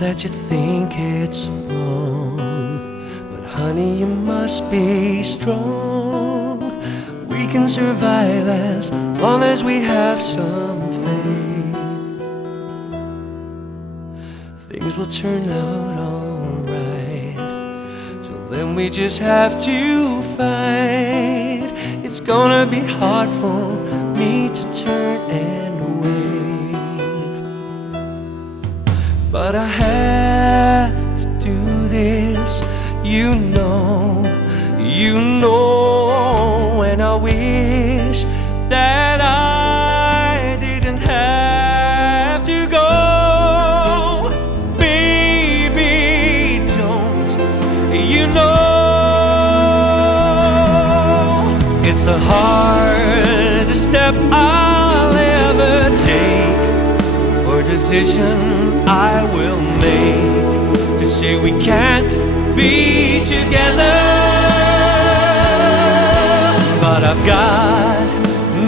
That you think it's wrong, but honey, you must be strong. We can survive as long as we have some faith. Things will turn out alright, so then we just have to fight. It's gonna be hard for me to turn and wave, but I have to do this, you know, and I wish that I didn't have to go. Baby, don't you know it's the hardest step I'll ever take, or decision I will make, to say we can't be together. But I've got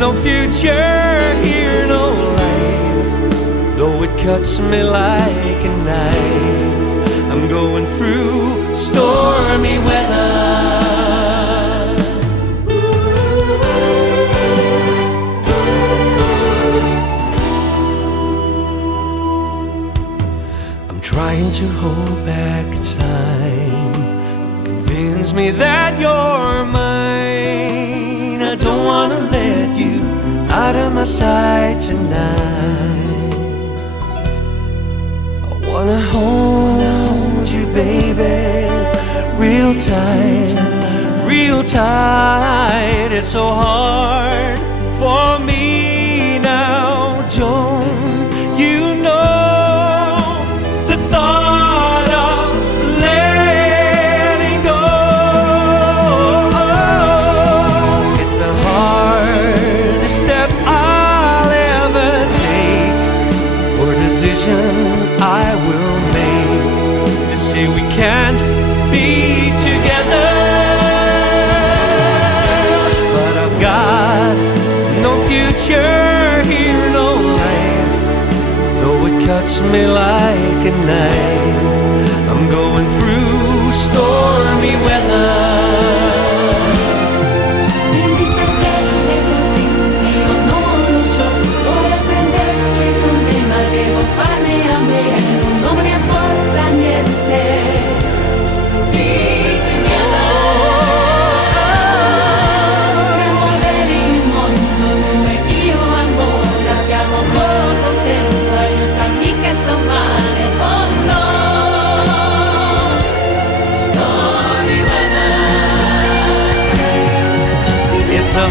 no future here, no life, though it cuts me like a knife. I'm going through stormy weather. Trying to hold back time, convince me that you're mine. I don't wanna let you out of my sight tonight. I wanna hold you, baby, real tight, real tight. It's so hard for me now, don't you know? I will make, to say we can't be together. But I've got no future here, no life, though it cuts me like a knife. I'm going through stormy weather. The